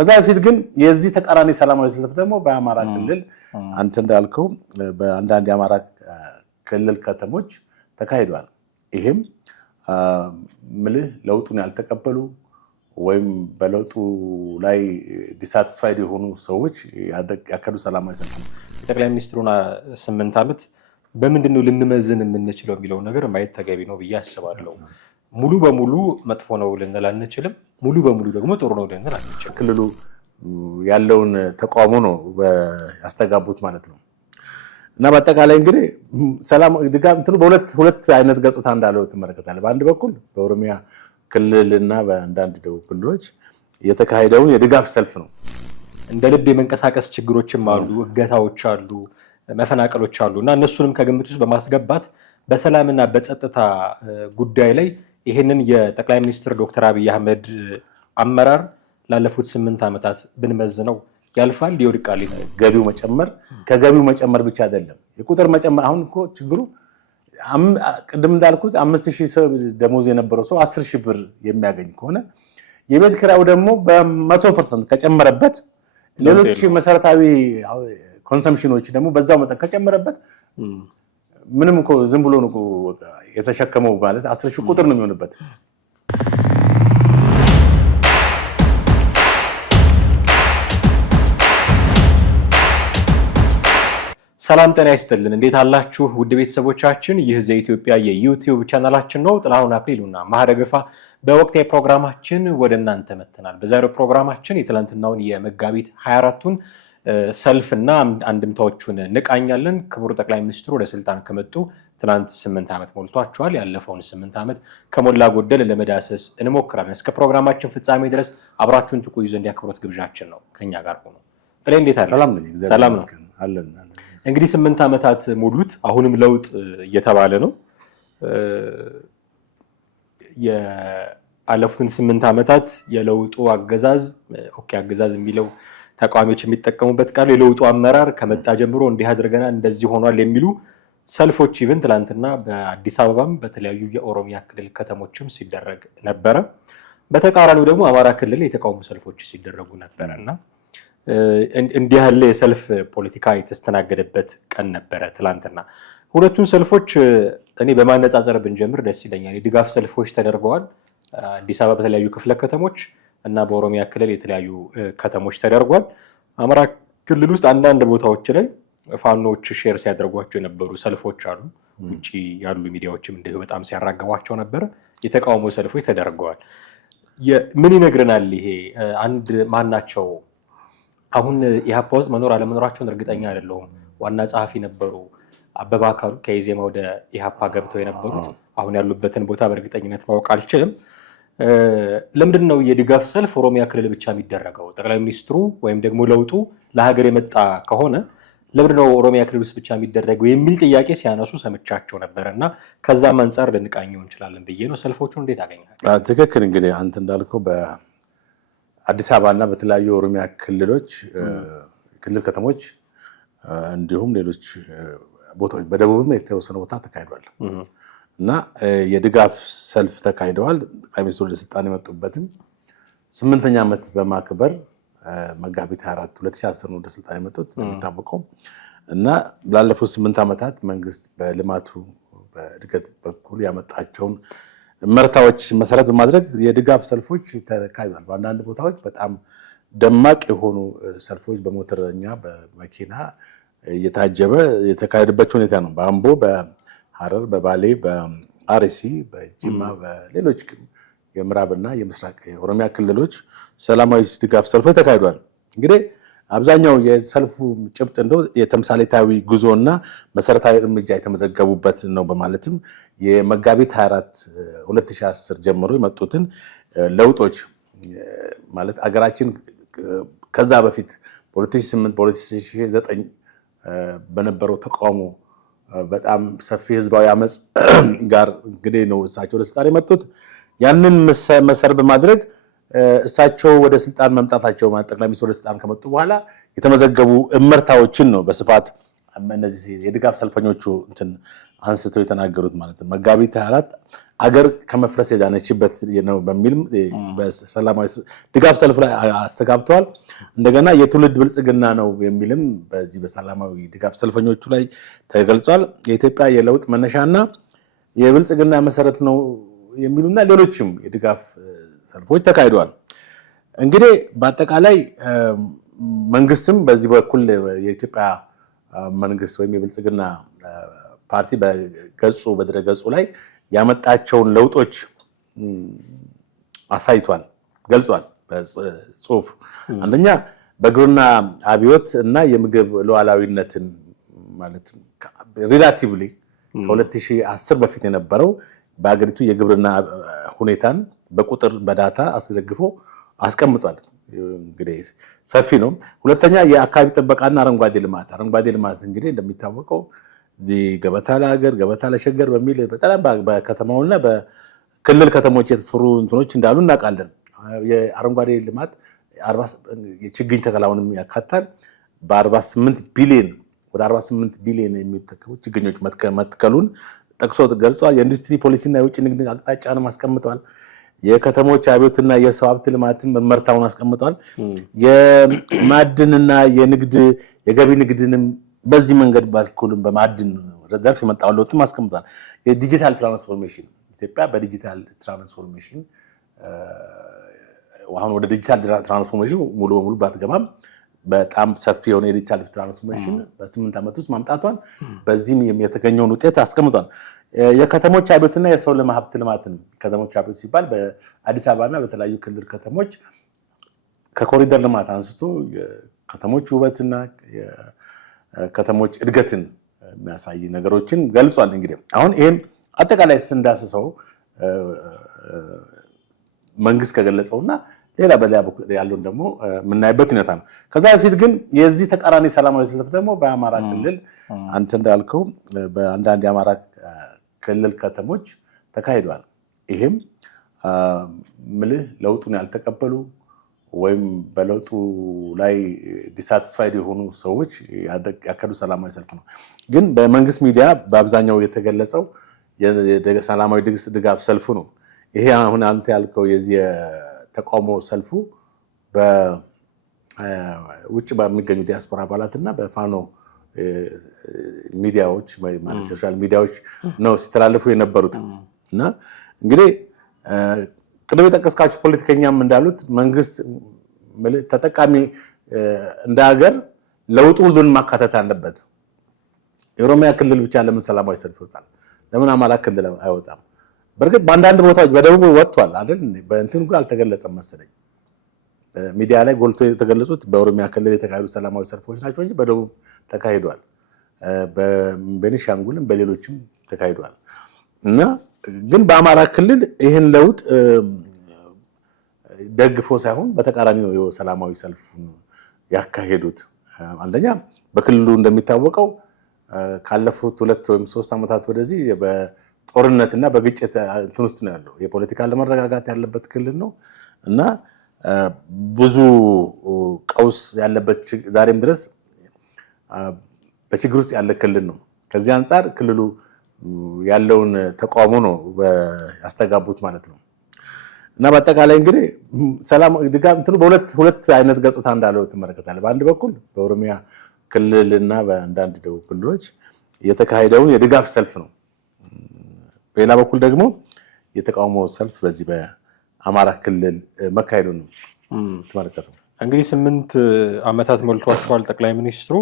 ከዛ በፊት ግን የዚህ ተቃራኒ ሰላማዊ ሰልፍ ደግሞ በአማራ ክልል አንተ እንዳልከው በአንዳንድ የአማራ ክልል ከተሞች ተካሂዷል። ይሄም ምልህ ለውጡን ያልተቀበሉ ወይም በለውጡ ላይ ዲሳቲስፋይድ የሆኑ ሰዎች ያከዱ ሰላማዊ ሰልፍ ነው። ጠቅላይ ሚኒስትሩን 8 ዓመት በምንድነው ልንመዝን የምንችለው የሚለው ነገር ማየት ተገቢ ነው ብዬ አስባለሁ። ሙሉ በሙሉ መጥፎ ነው ልንል አንችልም፣ ሙሉ በሙሉ ደግሞ ጥሩ ነው ልንል አንችልም። ክልሉ ያለውን ተቃውሞ ነው ያስተጋቡት ማለት ነው። እና በአጠቃላይ እንግዲህ ሰላም ድጋፍ እንትኑ በሁለት አይነት ገጽታ እንዳለው ትመለከታለህ። በአንድ በኩል በኦሮሚያ ክልልና በአንዳንድ ደቡብ ክልሎች የተካሄደውን የድጋፍ ሰልፍ ነው። እንደ ልብ የመንቀሳቀስ ችግሮችም አሉ፣ እገታዎች አሉ፣ መፈናቀሎች አሉ እና እነሱንም ከግምት ውስጥ በማስገባት በሰላምና በጸጥታ ጉዳይ ላይ ይሄንን የጠቅላይ ሚኒስትር ዶክተር አብይ አህመድ አመራር ላለፉት 8 ዓመታት ብንመዝነው ያልፋል ይወድቃል? ገቢው መጨመር ከገቢው መጨመር ብቻ አይደለም የቁጥር መጨመር። አሁን እኮ ችግሩ ቅድም እንዳልኩት 5000 ሰው ደሞዝ የነበረው ሰው 10000 ብር የሚያገኝ ከሆነ የቤት ኪራዩ ደግሞ በ100% ከጨመረበት ሌሎች መሰረታዊ ኮንሰምፕሽኖች ደግሞ በዛው መጠን ከጨመረበት ምንም እኮ ዝም ብሎ ነው የተሸከመው ማለት 10000 ቁጥር ነው የሚሆንበት። ሰላም ጤና ይስጥልን። እንዴት አላችሁ ውድ ቤተሰቦቻችን? ይህ ዘኢትዮጵያ የዩቲዩብ ቻናላችን ነው። ጥላሁን አክሊሉና ማህደገፋ በወቅታዊ ፕሮግራማችን ወደ እናንተ መተናል። በዛሬው ፕሮግራማችን የትላንትናውን የመጋቢት 24ቱን ሰልፍና አንድምታዎቹን እንቃኛለን። ክቡር ጠቅላይ ሚኒስትሩ ወደ ስልጣን ከመጡ ትናንት 8 ዓመት ሞልቷቸዋል። ያለፈውን 8 ዓመት ከሞላ ጎደል ለመዳሰስ እንሞክራለን። እስከ ፕሮግራማችን ፍጻሜ ድረስ አብራችሁን ትቆዩ ዘንድ ያክብሮት ግብዣችን ነው። ከኛ ጋር ሆኖ ጥሬ እንዴት አለ? ሰላም ነው አለን። እንግዲህ 8 ዓመታት ሙሉት። አሁንም ለውጥ እየተባለ ነው። ያለፉትን 8 ዓመታት የለውጡ አገዛዝ አገዛዝ የሚለው ተቃዋሚዎች የሚጠቀሙበት ቃል የለውጡ አመራር ከመጣ ጀምሮ እንዲህ አድርገናል እንደዚህ ሆኗል የሚሉ ሰልፎች ኢቨን ትላንትና በአዲስ አበባም በተለያዩ የኦሮሚያ ክልል ከተሞችም ሲደረግ ነበረ። በተቃራኒው ደግሞ አማራ ክልል የተቃውሞ ሰልፎች ሲደረጉ ነበረና እንዲህ ያለ የሰልፍ ፖለቲካ የተስተናገደበት ቀን ነበረ ትላንትና። ሁለቱን ሰልፎች እኔ በማነጻጸር ብንጀምር ደስ ይለኛል። የድጋፍ ሰልፎች ተደርገዋል አዲስ አበባ በተለያዩ ክፍለ ከተሞች እና በኦሮሚያ ክልል የተለያዩ ከተሞች ተደርጓል። አማራ ክልል ውስጥ አንዳንድ ቦታዎች ላይ ፋኖች ሼር ሲያደርጓቸው የነበሩ ሰልፎች አሉ። ውጪ ያሉ ሚዲያዎችም እንዲሁ በጣም ሲያራገቧቸው ነበር። የተቃውሞ ሰልፎች ተደርገዋል። ምን ይነግረናል ይሄ? አንድ ማናቸው አሁን ኢህአፓ ውስጥ መኖር አለመኖራቸውን እርግጠኛ አይደለሁም። ዋና ጸሐፊ ነበሩ አበባ አካሉ ከኢዜማ ወደ ኢህአፓ ገብተው የነበሩት። አሁን ያሉበትን ቦታ በእርግጠኝነት ማወቅ አልችልም። ለምንድን ነው የድጋፍ ሰልፍ ኦሮሚያ ክልል ብቻ የሚደረገው? ጠቅላይ ሚኒስትሩ ወይም ደግሞ ለውጡ ለሀገር የመጣ ከሆነ ለምንድን ነው ኦሮሚያ ክልል ውስጥ ብቻ የሚደረገው የሚል ጥያቄ ሲያነሱ ሰምቻቸው ነበር እና ከዛም አንጻር ልንቃኘው እንችላለን ብዬ ነው። ሰልፎቹን እንዴት አገኛል? ትክክል። እንግዲህ አንተ እንዳልከው በአዲስ አበባና በተለያዩ ኦሮሚያ ክልሎች ክልል ከተሞች እንዲሁም ሌሎች ቦታዎች በደቡብም የተወሰነ ቦታ ተካሂዷል እና የድጋፍ ሰልፍ ተካሂደዋል። ጠቅላይ ሚኒስትሩ ወደ ስልጣን የመጡበትም 8ኛ ዓመት በማክበር መጋቢት 24 2010 ወደ ስልጣን የመጡት እንደሚታወቀው እና ላለፉት 8 ዓመታት መንግስት በልማቱ በእድገት በኩል ያመጣቸውን መርታዎች መሰረት በማድረግ የድጋፍ ሰልፎች ተካሂደዋል። በአንዳንድ ቦታዎች በጣም ደማቅ የሆኑ ሰልፎች በሞተረኛ በመኪና እየታጀበ የተካሄደበት ሁኔታ ነው። በአምቦ፣ በሐረር፣ በባሌ፣ በአርሲ፣ በጂማ፣ በሌሎች የምዕራብና የምስራቅ የኦሮሚያ ክልሎች ሰላማዊ ድጋፍ ሰልፎች ተካሂዷል። እንግዲህ አብዛኛው የሰልፉ ጭብጥ እንደው የተምሳሌታዊ ጉዞና መሰረታዊ እርምጃ የተመዘገቡበት ነው በማለትም የመጋቢት 24 2010 ጀምሮ የመጡትን ለውጦች ማለት አገራችን ከዛ በፊት በ2008 በ2009 በነበረው ተቃውሞ በጣም ሰፊ ህዝባዊ አመጽ ጋር እንግዲህ ነው እሳቸው ወደ ስልጣን የመጡት። ያንን መሰረት በማድረግ እሳቸው ወደ ስልጣን መምጣታቸው ማለት ጠቅላይ ሚኒስትሩ ወደ ስልጣን ከመጡ በኋላ የተመዘገቡ እመርታዎችን ነው በስፋት እነዚህ የድጋፍ ሰልፈኞቹ አንስተው የተናገሩት ማለት ነው። መጋቢት 24 አገር ከመፍረስ የዳነችበት ነው በሚል በሰላማዊ ድጋፍ ሰልፍ ላይ አስተጋብተዋል። እንደገና የትውልድ ብልጽግና ነው የሚልም በዚህ በሰላማዊ ድጋፍ ሰልፈኞቹ ላይ ተገልጿል። የኢትዮጵያ የለውጥ መነሻና የብልጽግና መሰረት ነው የሚሉና ሌሎችም የድጋፍ ሰልፎች ተካሂደዋል። እንግዲህ በአጠቃላይ መንግስትም በዚህ በኩል የኢትዮጵያ መንግስት ወይም የብልጽግና ፓርቲ በድረገጹ ላይ ያመጣቸውን ለውጦች አሳይቷል፣ ገልጿል በጽሁፍ። አንደኛ በግብርና አብዮት እና የምግብ ሉዓላዊነትን ማለት ሪላቲቭሊ ከ2010 በፊት የነበረው በአገሪቱ የግብርና ሁኔታን በቁጥር በዳታ አስደግፎ አስቀምጧል። እንግዲህ ሰፊ ነው። ሁለተኛ የአካባቢ ጥበቃና አረንጓዴ ልማት እንግዲህ እንደሚታወቀው እዚህ ገበታ ለሀገር ገበታ ለሸገር በሚል በጣም በከተማውና በክልል ከተሞች የተሰሩ እንትኖች እንዳሉ እናውቃለን። የአረንጓዴ ልማት የችግኝ ተከላውንም ያካታል። በ48 ቢሊዮን ወደ 48 ቢሊዮን የሚተከሉ ችግኞች መትከሉን ጠቅሶ ገልጿል። የኢንዱስትሪ ፖሊሲና የውጭ ንግድ አቅጣጫንም አስቀምጧል። የከተሞች አብዮትና የሰው ሀብት ልማትን መመርታውን አስቀምጧል። የማዕድንና የገቢ ንግድንም በዚህ መንገድ ባልኩልም በማዕድን ዘርፍ የመጣውን ለውጥም አስቀምጧል። የዲጂታል ትራንስፎርሜሽን ኢትዮጵያ በዲጂታል ትራንስፎርሜሽን አሁን ወደ ዲጂታል ትራንስፎርሜሽን ሙሉ በሙሉ ባትገባም በጣም ሰፊ የሆነ የዲጂታል ትራንስፎርሜሽን በ8 ዓመት ውስጥ ማምጣቷን በዚህም የተገኘውን ውጤት አስቀምጧል። የከተሞች አብዮትና የሰው ሀብት ልማትን ከተሞች አብዮት ሲባል በአዲስ አበባና በተለያዩ ክልል ከተሞች ከኮሪደር ልማት አንስቶ የከተሞች ውበትና የከተሞች እድገትን የሚያሳይ ነገሮችን ገልጿል። እንግዲህ አሁን ይሄን አጠቃላይ ስንዳስሰው መንግስት ከገለጸውና ሌላ በሌላ በኩል ያለውን ደግሞ የምናይበት ሁኔታ ነው። ከዛ በፊት ግን የዚህ ተቃራኒ ሰላማዊ ሰልፍ ደግሞ በአማራ ክልል አንተ እንዳልከው በአንዳንድ የአማራ ክልል ከተሞች ተካሂዷል። ይሄም ምልህ ለውጡን ያልተቀበሉ ወይም በለውጡ ላይ ዲሳቲስፋይድ የሆኑ ሰዎች ያካሄዱ ሰላማዊ ሰልፍ ነው። ግን በመንግስት ሚዲያ በአብዛኛው የተገለጸው ሰላማዊ ድጋፍ ሰልፉ ነው። ይሄ አሁን አንተ ያልከው የዚህ የተቃውሞ ሰልፉ በውጭ በሚገኙ ዲያስፖራ አባላትና በፋኖ ሚዲያዎች ማለት ሶሻል ሚዲያዎች ነው ሲተላለፉ የነበሩት እና እንግዲህ ቅድም የጠቀስካቸው ፖለቲከኛም እንዳሉት መንግስት ተጠቃሚ እንደ ሀገር ለውጡ ሁሉን ማካተት አለበት። የኦሮሚያ ክልል ብቻ ለምን ሰላማዊ ሰልፍ ይወጣል? ለምን አማራ ክልል አይወጣም? በእርግጥ በአንዳንድ ቦታዎች በደቡብ ወጥቷል አይደል? በእንትን ግን አልተገለጸም መሰለኝ። በሚዲያ ላይ ጎልቶ የተገለጹት በኦሮሚያ ክልል የተካሄዱ ሰላማዊ ሰልፎች ናቸው እንጂ በደቡብ ተካሂዷል። በቤኒሻንጉልም በሌሎችም ተካሂዷል እና ግን በአማራ ክልል ይህን ለውጥ ደግፎ ሳይሆን በተቃራኒ ነው ሰላማዊ ሰልፍ ያካሄዱት። አንደኛ በክልሉ እንደሚታወቀው ካለፉት 2 ወይም 3 ዓመታት ወደዚህ በጦርነትና በግጭት እንትን ውስጥ ነው ያለው። የፖለቲካ አለመረጋጋት ያለበት ክልል ነው እና ብዙ ቀውስ ያለበት ዛሬም ድረስ በችግር ውስጥ ያለ ክልል ነው። ከዚህ አንጻር ክልሉ ያለውን ተቃውሞ ነው ያስተጋቡት ማለት ነው እና በአጠቃላይ እንግዲህ ሰላም ድጋፍ እንትኑ በሁለት አይነት ገጽታ እንዳለው ትመለከታለህ። በአንድ በኩል በኦሮሚያ ክልልና በአንዳንድ ደቡብ ክልሎች የተካሄደውን የድጋፍ ሰልፍ ነው። በሌላ በኩል ደግሞ የተቃውሞ ሰልፍ በዚህ በአማራ ክልል መካሄዱን ነው ትመለከተው። እንግዲህ 8 ዓመታት ሞልቷቸዋል ጠቅላይ ሚኒስትሩ።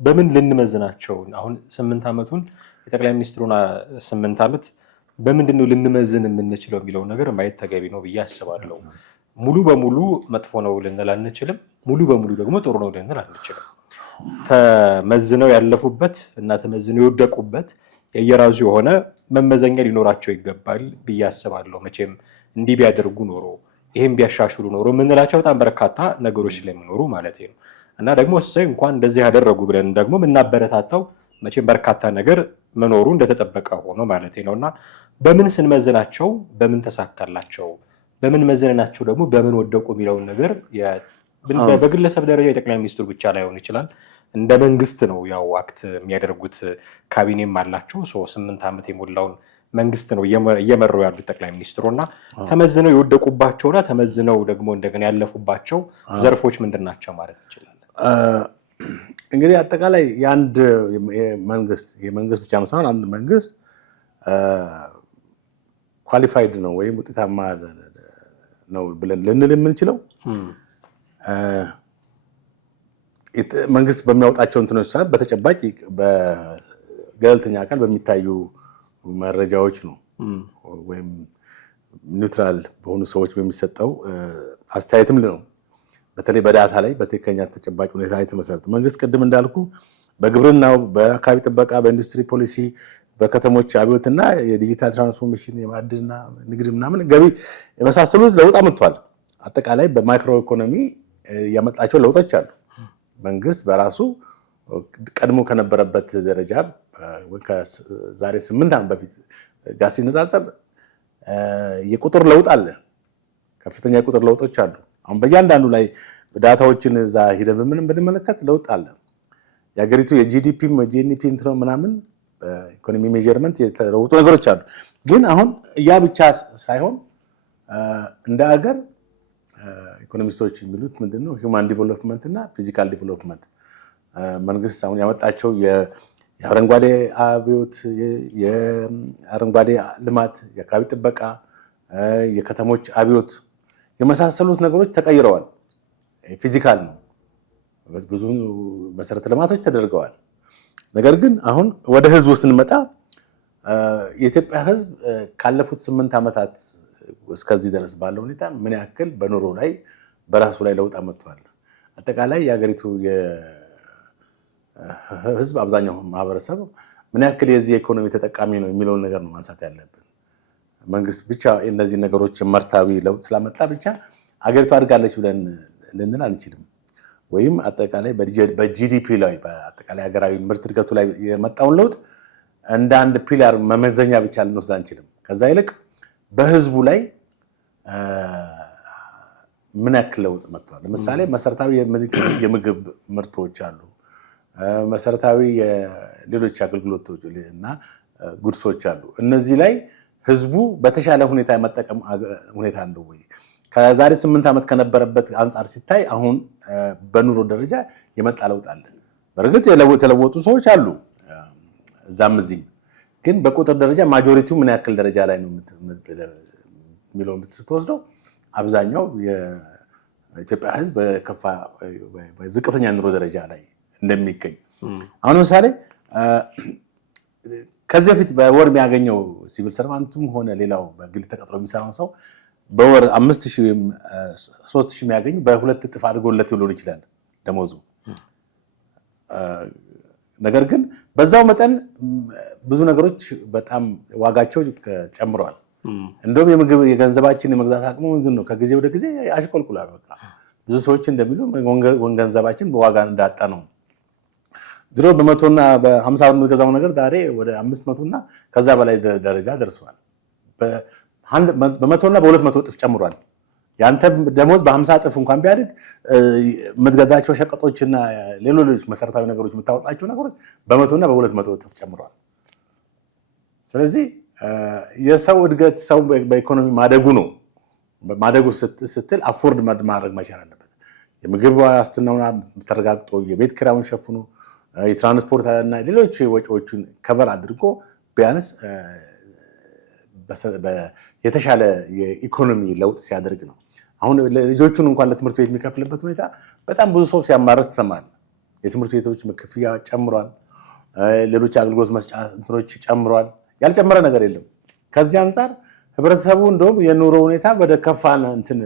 በምን ልንመዝናቸው አሁን 8 ዓመቱን የጠቅላይ ሚኒስትሩን 8 ዓመት በምንድን ነው ልንመዝን የምንችለው የሚለው ነገር ማየት ተገቢ ነው ብዬ አስባለሁ። ሙሉ በሙሉ መጥፎ ነው ልንል አንችልም፣ ሙሉ በሙሉ ደግሞ ጥሩ ነው ልንል አንችልም። ተመዝነው ያለፉበት እና ተመዝነው የወደቁበት የየራሱ የሆነ መመዘኛ ሊኖራቸው ይገባል ብዬ አስባለሁ። መቼም እንዲህ ቢያደርጉ ኖሮ ይሄን ቢያሻሽሉ ኖሮ የምንላቸው በጣም በርካታ ነገሮች ስለሚኖሩ ማለት ነው እና ደግሞ እሰይ እንኳን እንደዚህ ያደረጉ ብለን ደግሞ የምናበረታታው መቼም በርካታ ነገር መኖሩ እንደተጠበቀ ሆኖ ማለት ነው እና በምን ስንመዝናቸው በምን ተሳካላቸው፣ በምን መዝናናቸው ደግሞ በምን ወደቁ የሚለውን ነገር በግለሰብ ደረጃ የጠቅላይ ሚኒስትሩ ብቻ ላይሆን ይችላል፣ እንደ መንግስት ነው ያው አክት የሚያደርጉት። ካቢኔም አላቸው። 8 ዓመት የሞላውን መንግስት ነው እየመሩ ያሉት ጠቅላይ ሚኒስትሩ እና ተመዝነው የወደቁባቸውና ተመዝነው ደግሞ እንደገና ያለፉባቸው ዘርፎች ምንድን ናቸው ማለት እንችላለን? እንግዲህ አጠቃላይ የአንድ የመንግስት ብቻ ሳይሆን አንድ መንግስት ኳሊፋይድ ነው ወይም ውጤታማ ነው ብለን ልንል የምንችለው መንግስት በሚያወጣቸው እንትኖች ሳይሆን በተጨባጭ በገለልተኛ አካል በሚታዩ መረጃዎች ነው ወይም ኒውትራል በሆኑ ሰዎች በሚሰጠው አስተያየትም ነው። በተለይ በዳታ ላይ በትክክለኛ ተጨባጭ ሁኔታ ላይ ተመሰረተ መንግስት ቅድም እንዳልኩ በግብርናው፣ በአካባቢ ጥበቃ፣ በኢንዱስትሪ ፖሊሲ፣ በከተሞች አብዮትና የዲጂታል ትራንስፎርሜሽን፣ የማዕድንና ንግድ ምናምን ገቢ የመሳሰሉት ለውጥ አምጥቷል። አጠቃላይ በማይክሮ ኢኮኖሚ ያመጣቸው ለውጦች አሉ። መንግስት በራሱ ቀድሞ ከነበረበት ደረጃ ከዛሬ 8 ዓመት በፊት ጋር ሲነጻጸር የቁጥር ለውጥ አለ። ከፍተኛ የቁጥር ለውጦች አሉ። አሁን በእያንዳንዱ ላይ ዳታዎችን እዛ ሂደን ብንመለከት ለውጥ አለ። የሀገሪቱ የጂዲፒም የጂኤንፒ እንትነው ምናምን ኢኮኖሚ ሜጀርመንት የተለወጡ ነገሮች አሉ። ግን አሁን ያ ብቻ ሳይሆን እንደ ሀገር ኢኮኖሚስቶች የሚሉት ምንድነው ሂውማን ዲቨሎፕመንት እና ፊዚካል ዲቨሎፕመንት መንግስት አሁን ያመጣቸው የአረንጓዴ አብዮት፣ የአረንጓዴ ልማት፣ የአካባቢ ጥበቃ፣ የከተሞች አብዮት የመሳሰሉት ነገሮች ተቀይረዋል። ፊዚካል ነው። ብዙ መሰረተ ልማቶች ተደርገዋል። ነገር ግን አሁን ወደ ህዝቡ ስንመጣ የኢትዮጵያ ህዝብ ካለፉት 8 ዓመታት እስከዚህ ድረስ ባለው ሁኔታ ምን ያክል በኑሮ ላይ በራሱ ላይ ለውጥ አመጥቷል። አጠቃላይ የሀገሪቱ ህዝብ አብዛኛው ማህበረሰብ ምን ያክል የዚህ ኢኮኖሚ ተጠቃሚ ነው የሚለውን ነገር ነው ማንሳት ያለብን። መንግስት ብቻ እነዚህ ነገሮች መርታዊ ለውጥ ስላመጣ ብቻ አገሪቱ አድጋለች ብለን ልንል አንችልም። ወይም አጠቃላይ በጂዲፒ ላይ በአጠቃላይ ሀገራዊ ምርት እድገቱ ላይ የመጣውን ለውጥ እንደ አንድ ፒላር መመዘኛ ብቻ ልንወስድ አንችልም። ከዛ ይልቅ በህዝቡ ላይ ምን ያክል ለውጥ መጥቷል። ለምሳሌ መሰረታዊ የምግብ ምርቶች አሉ፣ መሰረታዊ ሌሎች አገልግሎቶች እና ጉድሶች አሉ። እነዚህ ላይ ህዝቡ በተሻለ ሁኔታ የመጠቀም ሁኔታ አለው ወይ? ከዛሬ 8 ዓመት ከነበረበት አንጻር ሲታይ አሁን በኑሮ ደረጃ የመጣ ለውጥ አለ። በእርግጥ የተለወጡ ሰዎች አሉ እዛም እዚህም፣ ግን በቁጥር ደረጃ ማጆሪቲው ምን ያክል ደረጃ ላይ ነው የሚለውን ስትወስደው አብዛኛው የኢትዮጵያ ህዝብ በከፋ ዝቅተኛ ኑሮ ደረጃ ላይ እንደሚገኝ አሁን ለምሳሌ ከዚህ በፊት በወር የሚያገኘው ሲቪል ሰርቫንቱም ሆነ ሌላው በግል ተቀጥሮ የሚሰራው ሰው በወር 5000 ወይም 3000 የሚያገኝ በ2 እጥፍ አድጎለት ሊሆን ይችላል ደሞዙ። ነገር ግን በዛው መጠን ብዙ ነገሮች በጣም ዋጋቸው ጨምረዋል። እንደውም የገንዘባችን የመግዛት አቅሙ ምንድነው ከጊዜ ወደ ጊዜ አሽቆልቁሏል። በቃ ብዙ ሰዎች እንደሚሉ ገንዘባችን በዋጋ እንዳጣ ነው። ድሮ በ100 እና በ50 ብር የምትገዛው ነገር ዛሬ ወደ 500 እና ከዛ በላይ ደረጃ ደርሷል። በ100 እና በ200 እጥፍ ጨምሯል። ያንተ ደሞዝ በ50 እጥፍ እንኳን ቢያድግ የምትገዛቸው ሸቀጦችና ሌሎች መሰረታዊ ነገሮች የምታወጣቸው ነገሮች በ100 እና በ200 እጥፍ ጨምሯል። ስለዚህ የሰው እድገት ሰው በኢኮኖሚ ማደጉ ነው። ማደጉ ስትል አፎርድ ማድረግ መቻል አለበት። የምግብ ዋስትናውን ተረጋግጦ የቤት ኪራዩን ሸፍኖ የትራንስፖርት እና ሌሎች ወጪዎችን ከበር አድርጎ ቢያንስ የተሻለ የኢኮኖሚ ለውጥ ሲያደርግ ነው። አሁን ልጆቹን እንኳን ለትምህርት ቤት የሚከፍልበት ሁኔታ በጣም ብዙ ሰው ሲያማረስ ትሰማል። የትምህርት ቤቶች ክፍያ ጨምሯል። ሌሎች አገልግሎት መስጫ እንትኖች ጨምሯል። ያልጨመረ ነገር የለም። ከዚህ አንጻር ህብረተሰቡ እንደውም የኑሮ ሁኔታ ወደ ከፋ እንትን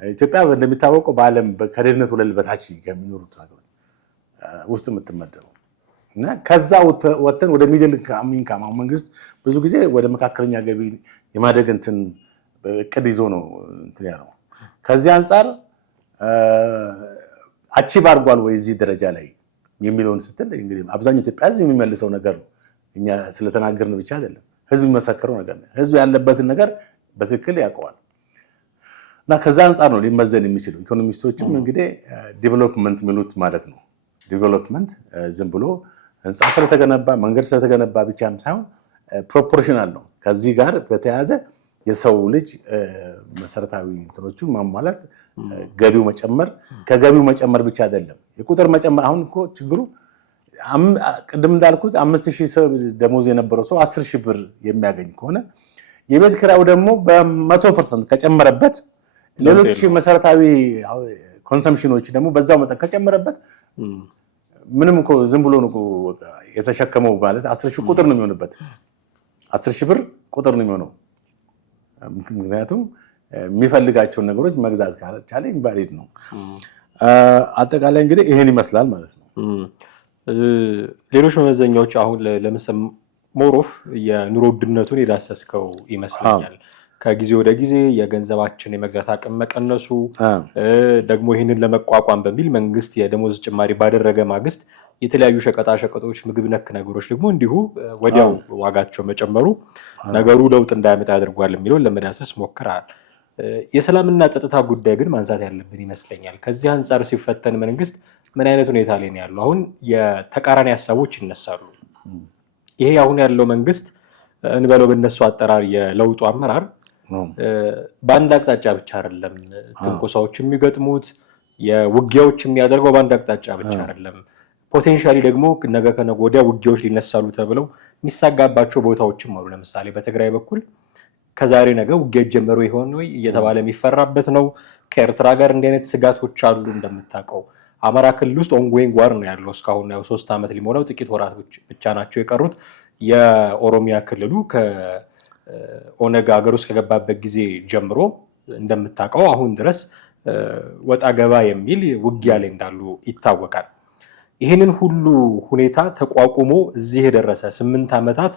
ኢትዮጵያ እንደሚታወቀው በዓለም ከድህነት ወለል በታች የሚኖሩት ሀገሮች ውስጥ የምትመደበው እና ከዛ ወጥተን ወደ ሚድል ኢንካም መንግስት ብዙ ጊዜ ወደ መካከለኛ ገቢ የማደግ እንትን እቅድ ይዞ ነው እንትን ያለው። ከዚህ አንጻር አቺቭ አድርጓል ወይ እዚህ ደረጃ ላይ የሚለውን ስትል እንግዲህ አብዛኛው ኢትዮጵያ ህዝብ የሚመልሰው ነገር ነው። እኛ ስለተናገርን ብቻ አይደለም፣ ህዝብ የሚመሰክረው ነገር ነው። ህዝብ ያለበትን ነገር በትክክል ያውቀዋል። እና ከዛ አንጻር ነው ሊመዘን የሚችለው። ኢኮኖሚስቶችም እንግዲህ ዲቨሎፕመንት የሚሉት ማለት ነው ዲቨሎፕመንት ዝም ብሎ ህንፃ ስለተገነባ መንገድ ስለተገነባ ብቻም ሳይሆን ፕሮፖርሽናል ነው። ከዚህ ጋር በተያያዘ የሰው ልጅ መሰረታዊ እንትኖቹን ማሟላት፣ ገቢው መጨመር፣ ከገቢው መጨመር ብቻ አይደለም የቁጥር መጨመር። አሁን እኮ ችግሩ ቅድም እንዳልኩት 5000 ሰው ደሞዝ የነበረው ሰው 10000 ብር የሚያገኝ ከሆነ የቤት ኪራዩ ደግሞ በ100% ከጨመረበት ሌሎች መሰረታዊ ኮንሰምፕሽኖች ደግሞ በዛው መጠን ከጨመረበት ምንም እኮ ዝም ብሎ ነው የተሸከመው ማለት 10000 ቁጥር ነው የሚሆንበት። 10000 ብር ቁጥር ነው የሚሆነው። ምክንያቱም የሚፈልጋቸውን ነገሮች መግዛት ካልቻለ ኢንቫሊድ ነው። አጠቃላይ እንግዲህ ይሄን ይመስላል ማለት ነው። ሌሎች መመዘኛዎች አሁን ለምሳሌ ሞሮፍ የኑሮ ውድነቱን የዳሰስከው ይመስለኛል። ከጊዜ ወደ ጊዜ የገንዘባችን የመግዛት አቅም መቀነሱ ደግሞ ይህንን ለመቋቋም በሚል መንግስት የደሞዝ ጭማሪ ባደረገ ማግስት የተለያዩ ሸቀጣሸቀጦች፣ ምግብ ነክ ነገሮች ደግሞ እንዲሁ ወዲያው ዋጋቸው መጨመሩ ነገሩ ለውጥ እንዳያመጣ ያደርጓል የሚለውን ለመዳሰስ ሞክረሃል። የሰላምና ጸጥታ ጉዳይ ግን ማንሳት ያለብን ይመስለኛል። ከዚህ አንጻር ሲፈተን መንግስት ምን አይነት ሁኔታ ላይ ነው ያለው? አሁን የተቃራኒ ሀሳቦች ይነሳሉ። ይሄ አሁን ያለው መንግስት እንበለው በነሱ አጠራር የለውጡ አመራር በአንድ አቅጣጫ ብቻ አይደለም ትንኮሳዎች የሚገጥሙት፣ የውጊያዎች የሚያደርገው በአንድ አቅጣጫ ብቻ አይደለም። ፖቴንሻሊ ደግሞ ነገ ከነገ ወዲያ ውጊያዎች ሊነሳሉ ተብለው የሚሳጋባቸው ቦታዎችም አሉ። ለምሳሌ በትግራይ በኩል ከዛሬ ነገ ውጊያ ጀመሩ ይሆን ወይ እየተባለ የሚፈራበት ነው። ከኤርትራ ጋር እንዲህ አይነት ስጋቶች አሉ። እንደምታውቀው አማራ ክልል ውስጥ ኦንጎይንግ ዋር ነው ያለው። እስካሁን 3 ዓመት ሊሞላው ጥቂት ወራት ብቻ ናቸው የቀሩት። የኦሮሚያ ክልሉ ከኦነግ ሀገር ውስጥ ከገባበት ጊዜ ጀምሮ እንደምታውቀው አሁን ድረስ ወጣ ገባ የሚል ውጊያ ላይ እንዳሉ ይታወቃል። ይህንን ሁሉ ሁኔታ ተቋቁሞ እዚህ የደረሰ 8 ዓመታት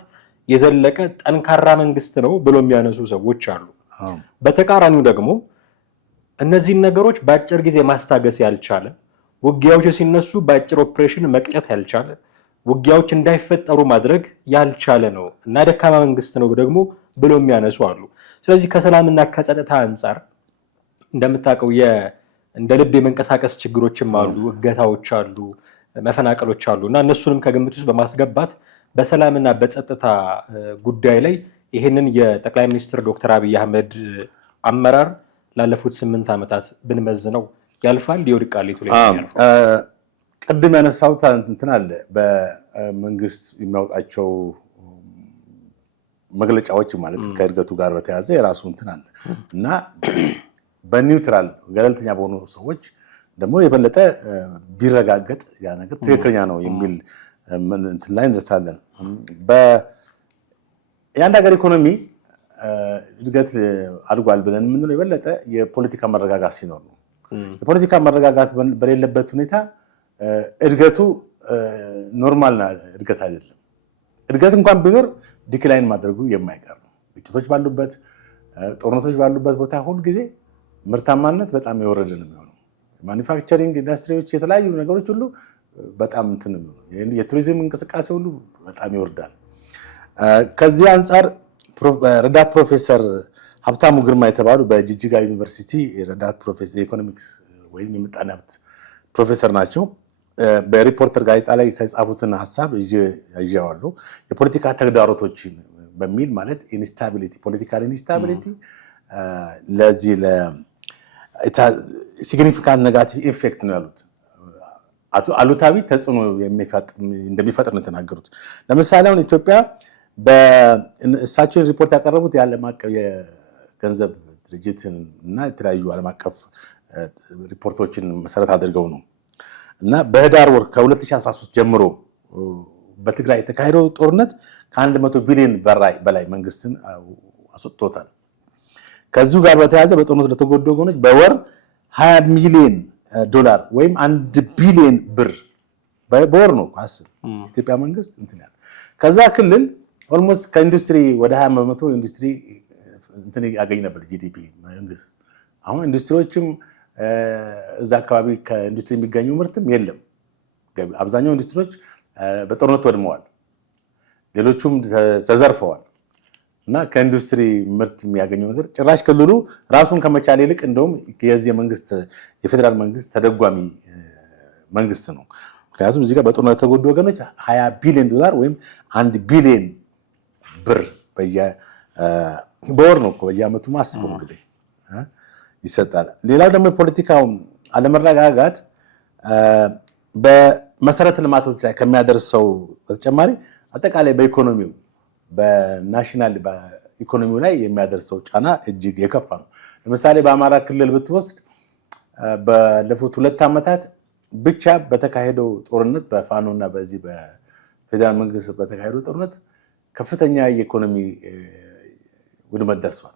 የዘለቀ ጠንካራ መንግስት ነው ብሎ የሚያነሱ ሰዎች አሉ። በተቃራኒው ደግሞ እነዚህን ነገሮች በአጭር ጊዜ ማስታገስ ያልቻለ፣ ውጊያዎች ሲነሱ በአጭር ኦፕሬሽን መቅጨት ያልቻለ፣ ውጊያዎች እንዳይፈጠሩ ማድረግ ያልቻለ ነው እና ደካማ መንግስት ነው ደግሞ ብሎ የሚያነሱ አሉ። ስለዚህ ከሰላምና ከጸጥታ አንጻር እንደምታውቀው እንደ ልብ የመንቀሳቀስ ችግሮችም አሉ፣ እገታዎች አሉ፣ መፈናቀሎች አሉ እና እነሱንም ከግምት ውስጥ በማስገባት በሰላምና በጸጥታ ጉዳይ ላይ ይህንን የጠቅላይ ሚኒስትር ዶክተር አብይ አህመድ አመራር ላለፉት 8 ዓመታት ብንመዝነው ያልፋል ይወድቃል? ቅድም ያነሳሁት እንትን አለ። በመንግስት የሚያወጣቸው መግለጫዎች ማለት ከእድገቱ ጋር በተያያዘ የራሱ እንትን አለ እና በኒውትራል ገለልተኛ በሆኑ ሰዎች ደግሞ የበለጠ ቢረጋገጥ ያ ነገር ትክክለኛ ነው የሚል እንትን ላይ እንደርሳለን። የአንድ ሀገር ኢኮኖሚ እድገት አድጓል ብለን የምንለው የበለጠ የፖለቲካ መረጋጋት ሲኖር ነው። የፖለቲካ መረጋጋት በሌለበት ሁኔታ እድገቱ ኖርማል እድገት አይደለም። እድገት እንኳን ቢኖር ዲክላይን ማድረጉ የማይቀር ነው። ግጭቶች ባሉበት፣ ጦርነቶች ባሉበት ቦታ ሁል ጊዜ ምርታማነት በጣም የወረደ ነው የሚሆነው። ማኒፋክቸሪንግ ኢንዱስትሪዎች፣ የተለያዩ ነገሮች ሁሉ በጣም እንትን ነው። የቱሪዝም እንቅስቃሴ ሁሉ በጣም ይወርዳል። ከዚህ አንጻር ረዳት ፕሮፌሰር ሀብታሙ ግርማ የተባሉ በጅጅጋ ዩኒቨርሲቲ ረዳት ፕሮፌሰር የኢኮኖሚክስ ወይም የምጣኔ ሀብት ፕሮፌሰር ናቸው። በሪፖርተር ጋዜጣ ላይ ከጻፉትን ሀሳብ ይዤዋለሁ። የፖለቲካ ተግዳሮቶችን በሚል ማለት ኢንስታቢሊቲ፣ ፖለቲካል ኢንስታቢሊቲ ለዚህ ሲግኒፊካንት ኔጋቲቭ ኢፌክት ነው ያሉት። አሉታዊ ተጽዕኖ እንደሚፈጥር ነው የተናገሩት። ለምሳሌ አሁን ኢትዮጵያ እሳቸውን ሪፖርት ያቀረቡት የዓለም አቀፍ የገንዘብ ድርጅትን እና የተለያዩ ዓለም አቀፍ ሪፖርቶችን መሰረት አድርገው ነው እና በህዳር ወር ከ2013 ጀምሮ በትግራይ የተካሄደው ጦርነት ከ100 ቢሊዮን በላይ መንግስትን አስወጥቶታል። ከዚሁ ጋር በተያያዘ በጦርነቱ ለተጎዱ ወገኖች በወር $20 ሚሊዮን ወይም 1 ቢሊዮን ብር በወር ነው አስብ ኢትዮጵያ መንግስት እንትን ያለ። ከዛ ክልል ኦልሞስት ከኢንዱስትሪ ወደ 20% ኢንዱስትሪ እንትን ያገኝ ነበር ጂዲፒ መንግስት። አሁን ኢንዱስትሪዎችም እዛ አካባቢ ከኢንዱስትሪ የሚገኙ ምርትም የለም። አብዛኛው ኢንዱስትሪዎች በጦርነቱ ወድመዋል፣ ሌሎቹም ተዘርፈዋል እና ከኢንዱስትሪ ምርት የሚያገኘው ነገር ጭራሽ ክልሉ ራሱን ከመቻል ይልቅ እንደውም የዚህ መንግስት የፌዴራል መንግስት ተደጓሚ መንግስት ነው። ምክንያቱም እዚህ ጋር በጦርነት የተጎዱ ወገኖች 20 ቢሊዮን ዶላር ወይም 1 ቢሊዮን ብር በወር ነው በየዓመቱ ማስበው እንግዲህ ይሰጣል። ሌላው ደግሞ የፖለቲካው አለመረጋጋት በመሰረተ ልማቶች ላይ ከሚያደርሰው በተጨማሪ አጠቃላይ በኢኮኖሚው በናሽናል በኢኮኖሚው ላይ የሚያደርሰው ጫና እጅግ የከፋ ነው። ለምሳሌ በአማራ ክልል ብትወስድ ባለፉት 2 ዓመታት ብቻ በተካሄደው ጦርነት በፋኖ እና በዚህ በፌዴራል መንግስት በተካሄደው ጦርነት ከፍተኛ የኢኮኖሚ ውድመት ደርሷል።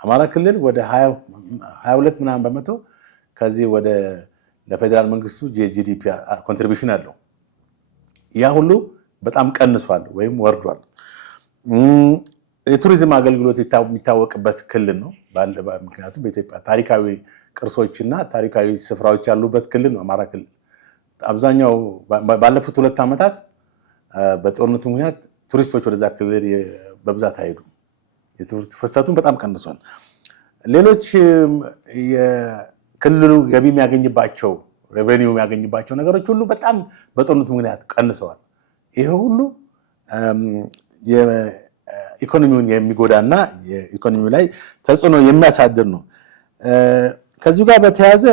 አማራ ክልል ወደ 22 ምናምን በመቶ ከዚህ ወደ ለፌዴራል መንግስቱ የጂዲፒ ኮንትሪቢዩሽን አለው። ያ ሁሉ በጣም ቀንሷል ወይም ወርዷል። የቱሪዝም አገልግሎት የሚታወቅበት ክልል ነው። ምክንያቱም በኢትዮጵያ ታሪካዊ ቅርሶችና ታሪካዊ ስፍራዎች ያሉበት ክልል ነው አማራ ክልል። አብዛኛው ባለፉት 2 ዓመታት በጦርነቱ ምክንያት ቱሪስቶች ወደዛ ክልል በብዛት አይሄዱም። የቱሪስት ፍሰቱን በጣም ቀንሷል። ሌሎች የክልሉ ገቢ የሚያገኝባቸው ሬቨኒው የሚያገኝባቸው ነገሮች ሁሉ በጣም በጦርነቱ ምክንያት ቀንሰዋል። ይሄ ሁሉ የኢኮኖሚውን የሚጎዳና የኢኮኖሚው ላይ ተጽዕኖ የሚያሳድር ነው። ከዚሁ ጋር በተያያዘ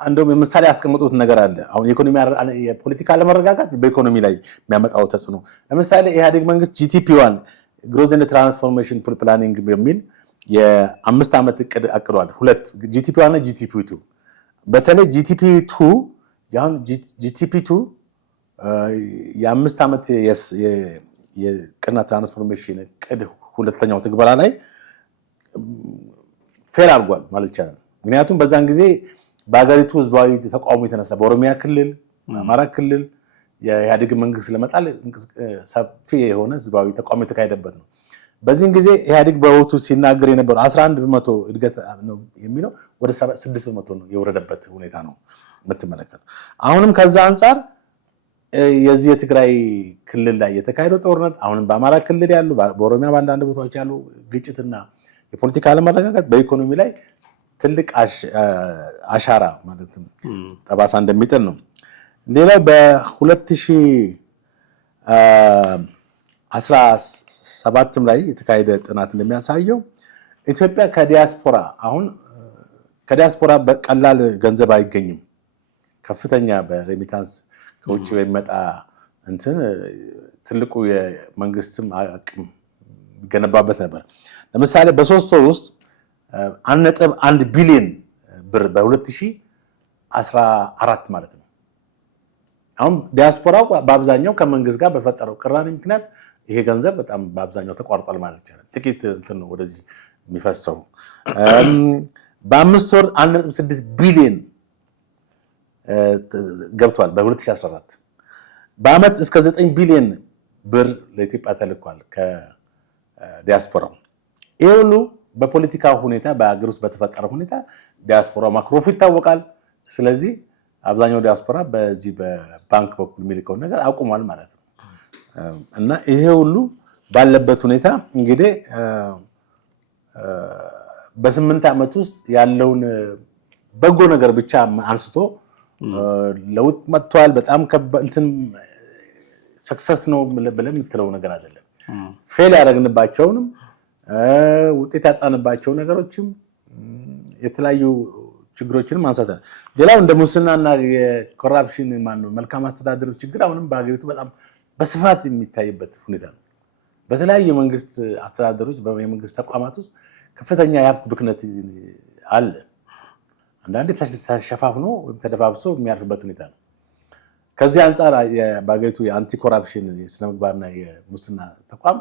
እንደውም ምሳሌ ያስቀመጡት ነገር አለ። አሁን የፖለቲካ አለመረጋጋት በኢኮኖሚ ላይ የሚያመጣው ተጽዕኖ ለምሳሌ ኢህአዴግ መንግስት GTP1 ግሮዝ ኤንድ ትራንስፎርሜሽን ፕላኒንግ በሚል የ5 ዓመት እቅድ አቅዷል። 2 GTP1 እና GTP2 በተለይ GTP2 ያሁን GTP2 የ5 ዓመት የቅና ትራንስፎርሜሽን እቅድ ሁለተኛው ትግበራ ላይ ፌል አድርጓል ማለት ይቻላል። ምክንያቱም በዛን ጊዜ በሀገሪቱ ህዝባዊ ተቃውሞ የተነሳ በኦሮሚያ ክልል፣ በአማራ ክልል የኢህአዴግ መንግስት ለመጣል ሰፊ የሆነ ህዝባዊ ተቃውሞ የተካሄደበት ነው። በዚህን ጊዜ ኢህአዴግ በወቅቱ ሲናገር የነበረው 11 በመቶ እድገት ነው የሚለው ወደ 6 በመቶ ነው የወረደበት ሁኔታ ነው የምትመለከተው። አሁንም ከዛ አንጻር የዚህ የትግራይ ክልል ላይ የተካሄደው ጦርነት አሁንም በአማራ ክልል ያሉ በኦሮሚያ በአንዳንድ ቦታዎች ያሉ ግጭትና የፖለቲካ አለመረጋጋት በኢኮኖሚ ላይ ትልቅ አሻራ ማለትም ጠባሳ እንደሚጥል ነው። ሌላው በ2017 ላይ የተካሄደ ጥናት እንደሚያሳየው ኢትዮጵያ ከዲያስፖራ በቀላል ገንዘብ አይገኝም። ከፍተኛ በሬሚታንስ ከውጭ በሚመጣ ትልቁ የመንግስትም አቅም ይገነባበት ነበር። ለምሳሌ በ3 ወር ውስጥ 1.1 ቢሊዮን ብር በ2014 ማለት ነው። አሁን ዲያስፖራው በአብዛኛው ከመንግስት ጋር በፈጠረው ቅራኔ ምክንያት ይሄ ገንዘብ በጣም በአብዛኛው ተቋርጧል ማለት ይቻላል። ጥቂት ነው ወደዚህ የሚፈሰው። በ5 ወር 1.6 ቢሊዮን ገብቷል በ2014። በአመት እስከ 9 ቢሊዮን ብር ለኢትዮጵያ ተልኳል ከዲያስፖራው። ይሄ ሁሉ በፖለቲካ ሁኔታ በአገር ውስጥ በተፈጠረ ሁኔታ ዲያስፖራ ማክሮፉ ይታወቃል። ስለዚህ አብዛኛው ዲያስፖራ በዚህ በባንክ በኩል የሚልከውን ነገር አቁሟል ማለት ነው። እና ይሄ ሁሉ ባለበት ሁኔታ እንግዲህ በ8 ዓመት ውስጥ ያለውን በጎ ነገር ብቻ አንስቶ ለውጥ መጥቷል በጣም ሰክሰስ ነው ብለን የምትለው ነገር አይደለም። ፌል ያደረግንባቸውንም ውጤት ያጣንባቸው ነገሮችም የተለያዩ ችግሮችንም አንስተናል። ሌላው እንደ ሙስናና የኮራፕሽን መልካም አስተዳደር ችግር አሁንም በሀገሪቱ በጣም በስፋት የሚታይበት ሁኔታ ነው። በተለያዩ የመንግስት አስተዳደሮች በመንግስት ተቋማት ውስጥ ከፍተኛ የሀብት ብክነት አለ። አንዳንዴ ተሸፋፍኖ ወይም ተደባብሶ የሚያልፍበት ሁኔታ ነው። ከዚህ አንጻር በሀገሪቱ የአንቲ ኮራፕሽን የስነምግባርና የሙስና ተቋም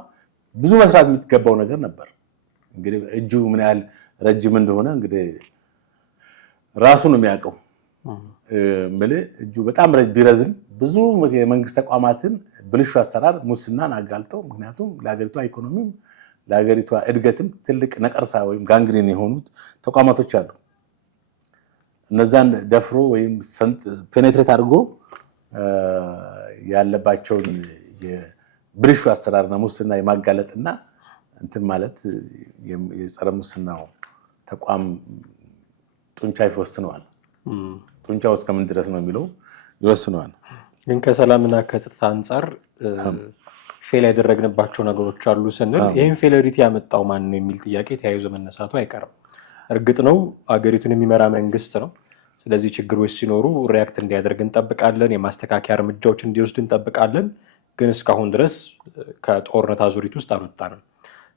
ብዙ መስራት የሚገባው ነገር ነበር። እንግዲህ እጁ ምን ያህል ረጅም እንደሆነ እንግዲህ ራሱ ነው የሚያውቀው። እጁ በጣም ቢረዝም ብዙ የመንግስት ተቋማትን ብልሹ አሰራር ሙስናን አጋልጠው፣ ምክንያቱም ለሀገሪቷ ኢኮኖሚም ለሀገሪቷ እድገትም ትልቅ ነቀርሳ ወይም ጋንግሪን የሆኑት ተቋማቶች አሉ። እነዛን ደፍሮ ወይም ፔኔትሬት አድርጎ ያለባቸውን የብልሹ አሰራርና ሙስና የማጋለጥና ማለት የጸረ ሙስናው ተቋም ጡንቻ ይወስነዋል። ጡንቻው እስከምን ድረስ ነው የሚለው ይወስነዋል። ግን ከሰላምና ከጸጥታ አንጻር ፌል ያደረግንባቸው ነገሮች አሉ ስንል ይህን ፌለሪቲ ያመጣው ማን ነው የሚል ጥያቄ ተያይዞ መነሳቱ አይቀርም። እርግጥ ነው አገሪቱን የሚመራ መንግስት ነው። ስለዚህ ችግሮች ሲኖሩ ሪያክት እንዲያደርግ እንጠብቃለን፣ የማስተካከያ እርምጃዎች እንዲወስድ እንጠብቃለን። ግን እስካሁን ድረስ ከጦርነት አዙሪት ውስጥ አልወጣንም።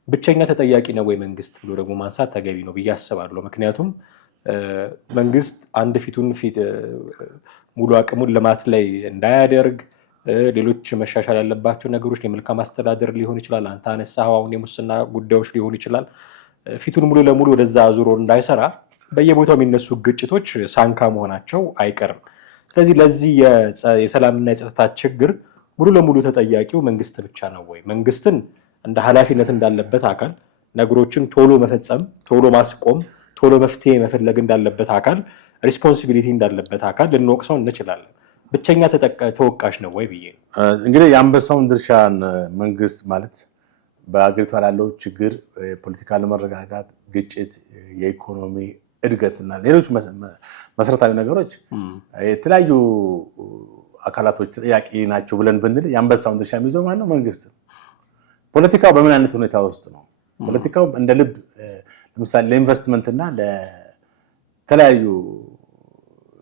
ብቸኛ ተጠያቂ ነው ወይ መንግስት ብሎ ደግሞ ማንሳት ተገቢ ነው ብዬ አስባለሁ። ምክንያቱም መንግስት አንድ ፊቱን ሙሉ አቅሙን ልማት ላይ እንዳያደርግ ሌሎች መሻሻል ያለባቸው ነገሮች የመልካም አስተዳደር ሊሆን ይችላል፣ አንተ አነሳኸው አሁን የሙስና ጉዳዮች ሊሆን ይችላል፣ ፊቱን ሙሉ ለሙሉ ወደዛ አዙሮ እንዳይሰራ በየቦታው የሚነሱ ግጭቶች ሳንካ መሆናቸው አይቀርም። ስለዚህ ለዚህ የሰላምና የጸጥታ ችግር ሙሉ ለሙሉ ተጠያቂው መንግስት ብቻ ነው ወይ? መንግስትን እንደ ኃላፊነት እንዳለበት አካል ነገሮችን ቶሎ መፈጸም፣ ቶሎ ማስቆም፣ ቶሎ መፍትሄ መፈለግ እንዳለበት አካል ሪስፖንሲቢሊቲ እንዳለበት አካል ልንወቅሰው እንችላለን። ብቸኛ ተወቃሽ ነው ወይ ብዬ ነው። እንግዲህ የአንበሳውን ድርሻን መንግስት ማለት በአገሪቷ ላለው ችግር፣ የፖለቲካ አለመረጋጋት፣ ግጭት፣ የኢኮኖሚ እድገትና ሌሎች መሰረታዊ ነገሮች የተለያዩ አካላቶች ተጠያቂ ናቸው ብለን ብንል የአንበሳውን ድርሻ የሚይዘው ማነው? መንግስት። ፖለቲካው በምን አይነት ሁኔታ ውስጥ ነው? ፖለቲካው እንደ ልብ ለምሳሌ ለኢንቨስትመንት እና ለተለያዩ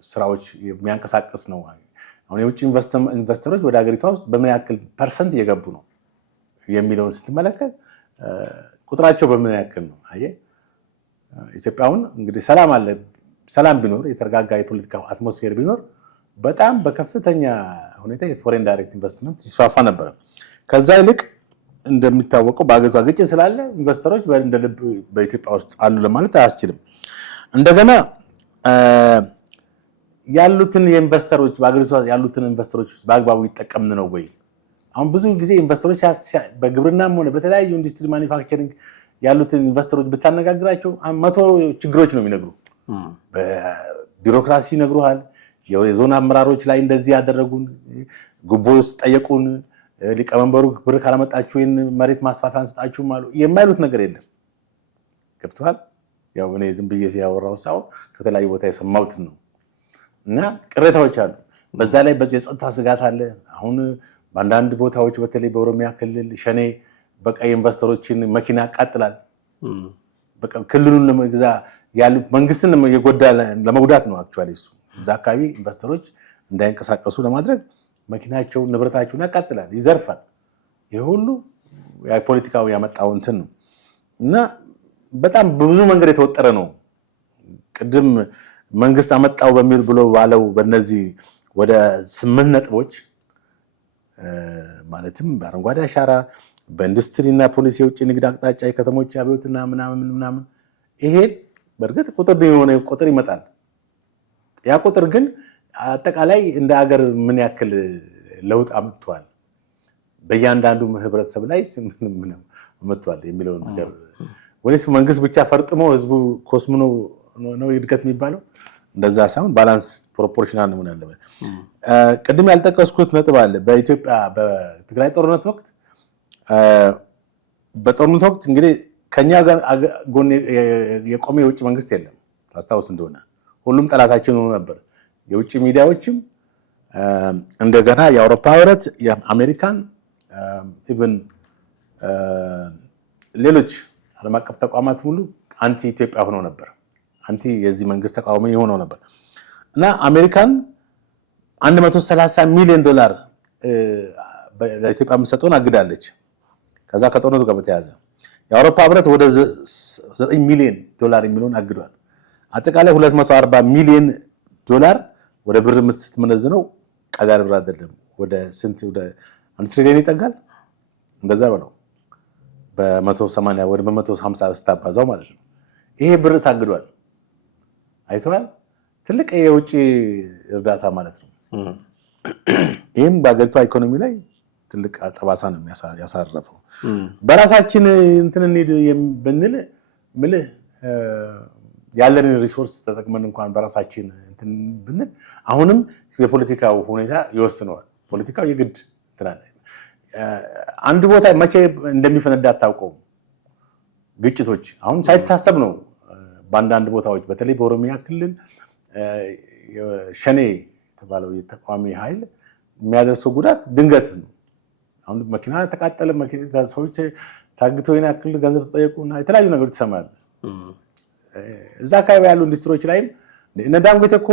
ስራዎች የሚያንቀሳቀስ ነው። አሁን የውጭ ኢንቨስተሮች ወደ ሀገሪቷ ውስጥ በምን ያክል ፐርሰንት እየገቡ ነው የሚለውን ስትመለከት ቁጥራቸው በምን ያክል ነው? አየህ፣ ኢትዮጵያውን እንግዲህ ሰላም አለ። ሰላም ቢኖር የተረጋጋ የፖለቲካ አትሞስፌር ቢኖር በጣም በከፍተኛ ሁኔታ የፎሬን ዳይሬክት ኢንቨስትመንት ይስፋፋ ነበረ። ከዛ ይልቅ እንደሚታወቀው በአገሪቷ ግጭት ስላለ ኢንቨስተሮች እንደ ልብ በኢትዮጵያ ውስጥ አሉ ለማለት አያስችልም። እንደገና ያሉትን የኢንቨስተሮች በአገሪቷ ያሉትን ኢንቨስተሮች በአግባቡ ይጠቀምን ነው ወይ? አሁን ብዙ ጊዜ ኢንቨስተሮች በግብርናም ሆነ በተለያዩ ኢንዱስትሪ ማኒፋክቸሪንግ ያሉትን ኢንቨስተሮች ብታነጋግራቸው 100 ችግሮች ነው የሚነግሩ። በቢሮክራሲ ይነግሩሃል። የዞን አመራሮች ላይ እንደዚህ ያደረጉን፣ ጉቦ ጠየቁን፣ ሊቀመንበሩ ብር ካላመጣችሁ ይህን መሬት ማስፋፊያ አንስጣችሁም አሉ። የማይሉት ነገር የለም። ገብቶሃል? ያው እኔ ዝም ብዬ ሲያወራው ሳይሆን ከተለያዩ ቦታ የሰማሁትን ነው። እና ቅሬታዎች አሉ። በዛ ላይ የጸጥታ ስጋት አለ። አሁን በአንዳንድ ቦታዎች በተለይ በኦሮሚያ ክልል ሸኔ በቃ የኢንቨስተሮችን መኪና ያቃጥላል። በቃ ክልሉን መንግስትን ለመጉዳት ነው አክቹዋሊ እሱ። እዛ አካባቢ ኢንቨስተሮች እንዳይንቀሳቀሱ ለማድረግ መኪናቸውን ንብረታቸውን ያቃጥላል፣ ይዘርፋል። ይህ ሁሉ ፖለቲካው ያመጣው እንትን ነው እና በጣም በብዙ መንገድ የተወጠረ ነው። ቅድም መንግስት አመጣው በሚል ብሎ ባለው በእነዚህ ወደ 8 ነጥቦች ማለትም በአረንጓዴ አሻራ፣ በኢንዱስትሪ እና ፖሊሲ፣ የውጭ ንግድ አቅጣጫ፣ የከተሞች አብዮትና ምናምን ይሄ በእርግጥ የሆነ ቁጥር ይመጣል። ያ ቁጥር ግን አጠቃላይ እንደ ሀገር ምን ያክል ለውጥ አምጥቷል፣ በእያንዳንዱ ህብረተሰብ ላይ ምን አምጥቷል የሚለውን ነገር ወይስ መንግስት ብቻ ፈርጥሞ ህዝቡ ኮስሞ ነው እድገት የሚባለው? እንደዛ ሳይሆን ባላንስ ፕሮፖርሽናል ነው ያለበት። ቅድም ያልጠቀስኩት ነጥብ አለ። በኢትዮጵያ በትግራይ ጦርነት ወቅት እንግዲህ ከኛ ጋር ጎን የቆመ የውጭ መንግስት የለም። ታስታውስ እንደሆነ ሁሉም ጠላታችን ሆኖ ነበር። የውጭ ሚዲያዎችም እንደገና የአውሮፓ ህብረት፣ የአሜሪካን ኢቭን ሌሎች ዓለም አቀፍ ተቋማት ሁሉ አንቲ ኢትዮጵያ ሆኖ ነበር። አንቲ የዚህ መንግስት ተቃዋሚ የሆነው ነበር እና አሜሪካን $130 ሚሊዮን ለኢትዮጵያ የምትሰጠውን አግዳለች። ከዛ ከጦርነቱ ጋር በተያያዘ የአውሮፓ ህብረት ወደ $9 ሚሊዮን የሚለውን አግዷል። አጠቃላይ $240 ሚሊዮን ወደ ብር ስትመነዝነው ቀላል ብር አይደለም። ወደ ስንት ወደ 1 ትሪሊዮን ይጠጋል። እንደዛ በለው በ180 ወደ 150 ስታባዛው ማለት ነው። ይሄ ብር ታግዷል። አይተዋል። ትልቅ የውጭ እርዳታ ማለት ነው። ይህም በአገሪቷ ኢኮኖሚ ላይ ትልቅ ጠባሳ ነው ያሳረፈው። በራሳችን እንትን እንሂድ ብንል ምልህ ያለንን ሪሶርስ ተጠቅመን እንኳን በራሳችን እንትን ብንል አሁንም የፖለቲካው ሁኔታ ይወስነዋል። ፖለቲካው የግድ እንትናለ አንድ ቦታ መቼ እንደሚፈነዳ አታውቀውም። ግጭቶች አሁን ሳይታሰብ ነው በአንዳንድ ቦታዎች በተለይ በኦሮሚያ ክልል ሸኔ የተባለው የተቃዋሚ ኃይል የሚያደርሰው ጉዳት ድንገት ነው። አሁን መኪና ተቃጠለ፣ ሰዎች ታግተው ወይና ያክል ገንዘብ ተጠየቁና የተለያዩ ነገሮች ትሰማለህ። እዛ አካባቢ ያሉ ኢንዱስትሪዎች ላይም እነ ዳንጎቴ እኮ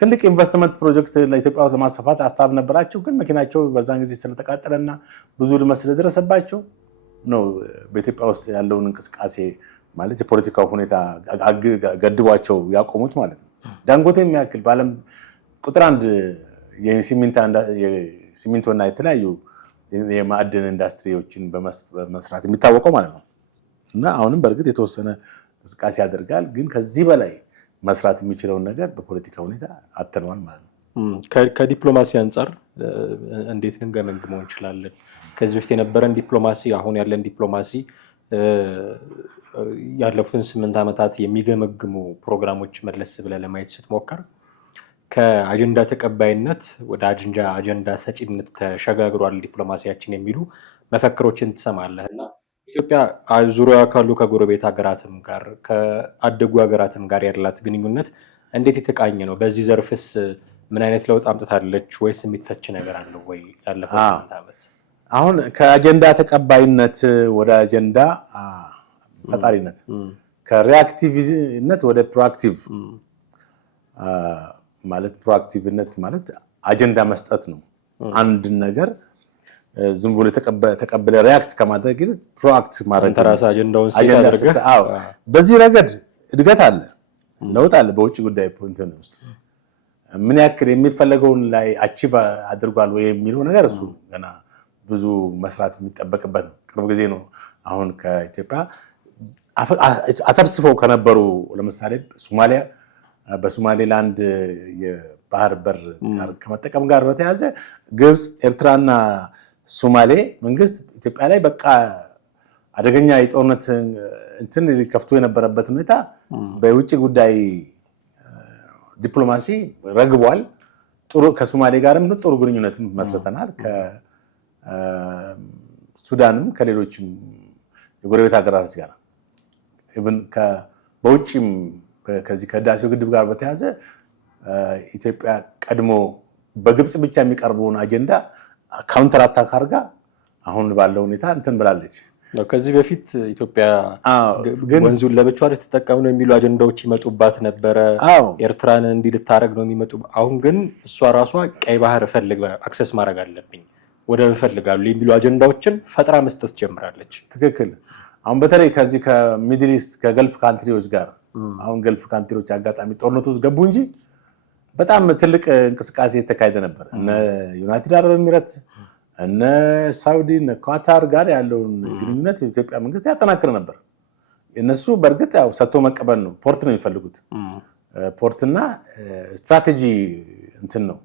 ትልቅ ኢንቨስትመንት ፕሮጀክት ለኢትዮጵያ ውስጥ ለማስፋፋት ሀሳብ ነበራቸው። ግን መኪናቸው በዛን ጊዜ ስለተቃጠለና ብዙ ውድመት ስለደረሰባቸው ነው በኢትዮጵያ ውስጥ ያለውን እንቅስቃሴ ማለት የፖለቲካው ሁኔታ ገድቧቸው ያቆሙት ማለት ነው። ዳንጎቴ የሚያክል በዓለም ቁጥር 1 የሲሚንቶና የተለያዩ የማዕድን ኢንዱስትሪዎችን በመስራት የሚታወቀው ማለት ነው። እና አሁንም በእርግጥ የተወሰነ እንቅስቃሴ ያደርጋል። ግን ከዚህ በላይ መስራት የሚችለውን ነገር በፖለቲካ ሁኔታ አተነዋል ማለት ነው። ከዲፕሎማሲ አንጻር እንዴት ልንገመግመው እንችላለን? ከዚህ በፊት የነበረን ዲፕሎማሲ፣ አሁን ያለን ዲፕሎማሲ ያለፉትን 8 ዓመታት የሚገመግሙ ፕሮግራሞች መለስ ብለህ ለማየት ስትሞክር ከአጀንዳ ተቀባይነት ወደ አጀንዳ ሰጪነት ተሸጋግሯል ዲፕሎማሲያችን የሚሉ መፈክሮችን ትሰማለህ እና ኢትዮጵያ ዙሪያዋ ካሉ ከጎረቤት ሀገራትም ጋር ከአደጉ ሀገራትም ጋር ያላት ግንኙነት እንዴት የተቃኘ ነው? በዚህ ዘርፍስ ምን አይነት ለውጥ አምጥታለች ወይስ የሚተች ነገር አለው ወይ? ያለፈው 8 ዓመት አሁን ከአጀንዳ ተቀባይነት ወደ አጀንዳ ፈጣሪነት፣ ከሪአክቲቭነት ወደ ፕሮአክቲቭ ማለት ፕሮአክቲቭነት ማለት አጀንዳ መስጠት ነው። አንድ ነገር ዝም ብሎ ተቀበለ ሪአክት ከማድረግ ይልቅ ፕሮአክት ማድረግ ተራሳ አጀንዳውን ሲያደርገህ። በዚህ ረገድ እድገት አለ፣ ለውጥ አለ። በውጭ ጉዳይ ፖለቲካ ውስጥ ምን ያክል የሚፈለገውን ላይ አቺቭ አድርጓል ወይ የሚለው ነገር እሱ ገና ብዙ መስራት የሚጠበቅበት ነው። ቅርብ ጊዜ ነው አሁን ከኢትዮጵያ አሰብስበው ከነበሩ ለምሳሌ ሶማሊያ በሶማሌላንድ የባህር በር ከመጠቀም ጋር በተያያዘ ግብፅ፣ ኤርትራና ሶማሌ መንግስት ኢትዮጵያ ላይ በቃ አደገኛ የጦርነት እንትን ሊከፍቱ የነበረበት ሁኔታ በውጭ ጉዳይ ዲፕሎማሲ ረግቧል። ጥሩ ከሶማሌ ጋርም ጥሩ ግንኙነት መስርተናል። ከሱዳንም ከሌሎችም የጎረቤት ሀገራት ጋር ኢቭን በውጭም ከዚህ ከህዳሴው ግድብ ጋር በተያያዘ ኢትዮጵያ ቀድሞ በግብፅ ብቻ የሚቀርበውን አጀንዳ ካውንተር አታክ አድርጋ አሁን ባለው ሁኔታ እንትን ብላለች። ከዚህ በፊት ኢትዮጵያ ወንዙን ለብቻዋ ልትጠቀም ነው የሚሉ አጀንዳዎች ይመጡባት ነበረ። ኤርትራን እንዲህ ልታረግ ነው የሚመጡ። አሁን ግን እሷ ራሷ ቀይ ባህር አክሰስ ማድረግ አለብኝ ወደብ እፈልጋለሁ የሚሉ አጀንዳዎችን ፈጥራ መስጠት ጀምራለች። ትክክል። አሁን በተለይ ከዚህ ከሚድል ኢስት ከገልፍ ካንትሪዎች ጋር አሁን ገልፍ ካንትሪዎች አጋጣሚ ጦርነቱ ውስጥ ገቡ እንጂ በጣም ትልቅ እንቅስቃሴ የተካሄደ ነበር። እነ ዩናይትድ አረብ ኤሚሬት፣ እነ ሳውዲ፣ እነ ኳታር ጋር ያለውን ግንኙነት የኢትዮጵያ መንግስት ያጠናክር ነበር። እነሱ በእርግጥ ያው ሰጥቶ መቀበል ነው። ፖርት ነው የሚፈልጉት። ፖርትና ስትራቴጂ እንትን ነው።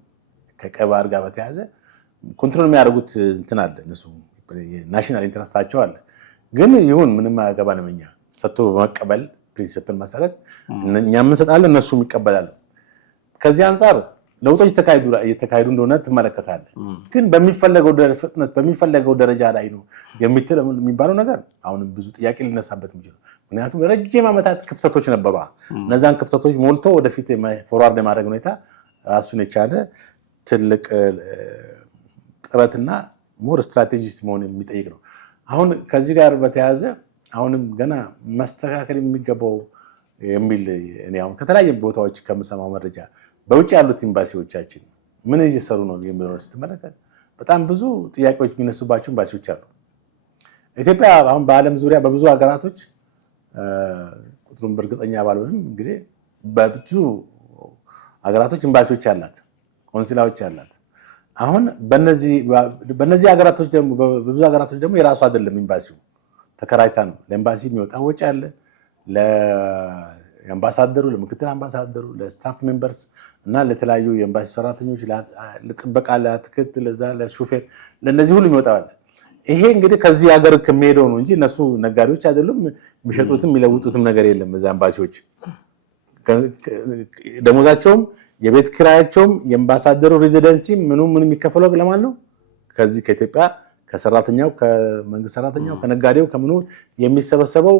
ከቀይ ባህር ጋር በተያያዘ ኮንትሮል የሚያደርጉት እንትን አለ። እነሱ ናሽናል ኢንተረስታቸው አለ። ግን ይሁን ምንም አያገባንም። እኛ ሰጥቶ በመቀበል ፕሪንሲፕል መሰረት እኛ የምንሰጣለን፣ እነሱም ይቀበላሉ። ከዚህ አንጻር ለውጦች እየተካሄዱ እንደሆነ ትመለከታለህ። ግን በሚፈለገው ፍጥነት በሚፈለገው ደረጃ ላይ ነው የሚባለው ነገር አሁንም ብዙ ጥያቄ ሊነሳበት የሚችለው። ምክንያቱም ረጅም ዓመታት ክፍተቶች ነበሩ። እነዛን ክፍተቶች ሞልቶ ወደፊት ፎርዋርድ የማድረግ ሁኔታ ራሱን የቻለ ትልቅ ጥረትና ሞር ስትራቴጂስት መሆን የሚጠይቅ ነው። አሁን ከዚህ ጋር በተያያዘ አሁንም ገና መስተካከል የሚገባው የሚል እኔ አሁን ከተለያየ ቦታዎች ከምሰማው መረጃ በውጭ ያሉት ኤምባሲዎቻችን ምን እየሰሩ ነው የሚለውን ስትመለከት በጣም ብዙ ጥያቄዎች የሚነሱባቸው ኤምባሲዎች አሉ። ኢትዮጵያ አሁን በዓለም ዙሪያ በብዙ ሀገራቶች ቁጥሩን በእርግጠኛ ባልሆንም እንግዲህ በብዙ ሀገራቶች ኤምባሲዎች አላት፣ ቆንስላዎች አላት። አሁን በእነዚህ ሀገራቶች ደግሞ በብዙ ሀገራቶች ደግሞ የራሱ አይደለም ኤምባሲው፣ ተከራይታ ነው። ለኤምባሲ የሚወጣ ወጪ አለ። ለአምባሳደሩ፣ ለምክትል አምባሳደሩ፣ ለስታፍ ሜምበርስ እና ለተለያዩ የኤምባሲ ሰራተኞች፣ ለጥበቃ፣ ለአትክልት፣ ለሹፌር፣ ለእነዚህ ሁሉ ይወጣል። ይሄ እንግዲህ ከዚህ ሀገር ከሚሄደው ነው እንጂ እነሱ ነጋዴዎች አይደሉም። የሚሸጡትም የሚለውጡትም ነገር የለም። እዛ ኤምባሲዎች ደሞዛቸውም የቤት ኪራያቸውም የአምባሳደሩ ሬዚደንሲ ምኑ የሚከፈለው ለማን ነው? ከዚህ ከኢትዮጵያ ከሰራተኛው፣ ከመንግስት ሰራተኛው፣ ከነጋዴው ከምኑ የሚሰበሰበው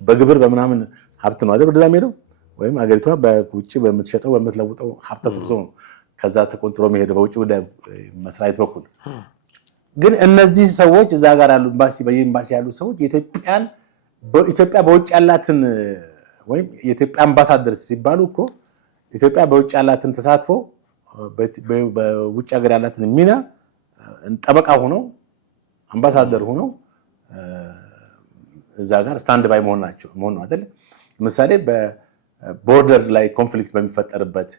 በግብር በምናምን ሀብት ነው አይደል? ወደዛ ሄደው ወይም አገሪቷ በውጭ በምትሸጠው በምትለውጠው ሀብት ተሰብስቦ ነው። ከዛ ተቆንጥሮ መሄድ በውጭ ጉዳይ መስሪያ ቤት በኩል ግን እነዚህ ሰዎች እዛ ጋር ያሉ በኤምባሲ ያሉ ሰዎች ኢትዮጵያ በውጭ ያላትን ወይም የኢትዮጵያ አምባሳደር ሲባሉ እኮ ኢትዮጵያ በውጭ ያላትን ተሳትፎ በውጭ ሀገር ያላትን ሚና ጠበቃ ሆነው አምባሳደር ሆነው እዛ ጋር ስታንድ ባይ መሆን ነው አይደል? ለምሳሌ በቦርደር ላይ ኮንፍሊክት በሚፈጠርበት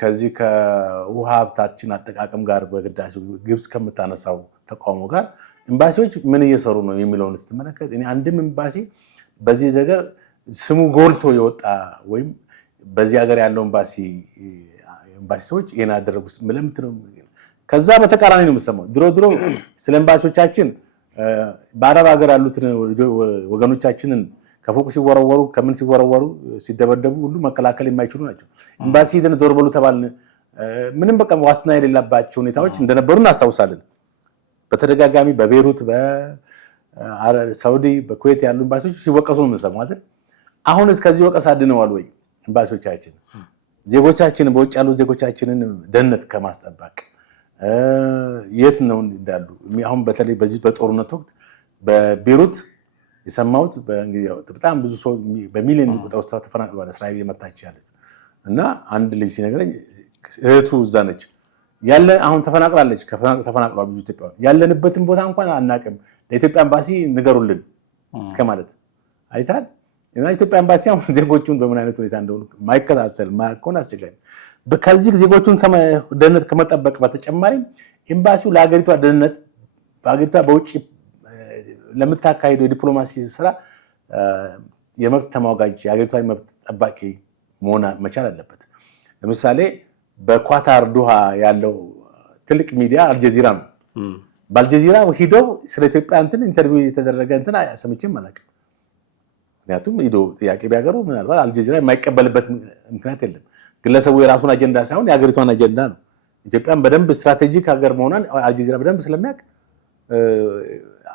ከዚህ ከውሃ ሀብታችን አጠቃቀም ጋር በግዳሴ ግብጽ ከምታነሳው ተቃውሞ ጋር ኤምባሲዎች ምን እየሰሩ ነው የሚለውን ስትመለከት እኔ አንድም ኤምባሲ በዚህ ነገር ስሙ ጎልቶ የወጣ ወይም በዚህ ሀገር ያለው ኤምባሲ ሰዎች ይሄን አደረጉ ምለምት ነው። ከዛ በተቃራኒ ነው የምሰማው። ድሮ ስለ ኤምባሲዎቻችን በአረብ ሀገር ያሉትን ወገኖቻችንን ከፎቅ ሲወረወሩ ከምን ሲወረወሩ ሲደበደቡ ሁሉ መከላከል የማይችሉ ናቸው። ኤምባሲ ሄደን ዞር በሉ ተባልን። ምንም በቃ ዋስትና የሌለባቸው ሁኔታዎች እንደነበሩ እናስታውሳለን። በተደጋጋሚ በቤሩት፣ በሳውዲ፣ በኩዌት ያሉ ኤምባሲዎች ሲወቀሱ ነው የምንሰማው አይደል? አሁን እስከዚህ ወቀሳ ድነዋል ወይ ኤምባሲዎቻችን? ዜጎቻችን በውጭ ያሉ ዜጎቻችንን ደህንነት ከማስጠበቅ የት ነው እንዳሉ አሁን በተለይ በዚህ በጦርነት ወቅት በቤሩት የሰማሁት በጣም ብዙ ሰው በሚሊዮን ቁጥር ውስጥ ተፈናቅሏል። እስራኤል የመታች ያለች እና አንድ ልጅ ሲነግረኝ እህቱ እዛ ነች ያለ አሁን ተፈናቅላለች። ተፈናቅሏል ብዙ ኢትዮጵያውያን ያለንበትን ቦታ እንኳን አናውቅም፣ ለኢትዮጵያ ኤምባሲ ንገሩልን እስከ ማለት አይታል። እና ኢትዮጵያ ኤምባሲ አሁን ዜጎቹን በምን አይነት ሁኔታ እንደሆኑ ማይከታተል ማይኮን አስቸጋሪ። ከዚህ ዜጎቹን ደህንነት ከመጠበቅ በተጨማሪ ኤምባሲው ለሀገሪቷ ደህንነት በሀገሪቷ በውጭ ለምታካሄደው የዲፕሎማሲ ስራ የመብት ተሟጋጅ የሀገሪቷ የመብት ጠባቂ መሆን መቻል አለበት። ለምሳሌ በኳታር ዶሃ ያለው ትልቅ ሚዲያ አልጀዚራ ነው። በአልጀዚራ ሂደው ስለ ኢትዮጵያ ኢንተርቪው የተደረገ ሰምቼም አላውቅም። ምክንያቱም ሂዶ ጥያቄ ቢያቀርቡ ምናልባት አልጀዚራ የማይቀበልበት ምክንያት የለም። ግለሰቡ የራሱን አጀንዳ ሳይሆን የሀገሪቷን አጀንዳ ነው። ኢትዮጵያን በደንብ ስትራቴጂክ ሀገር መሆኗን አልጀዚራ በደንብ ስለሚያውቅ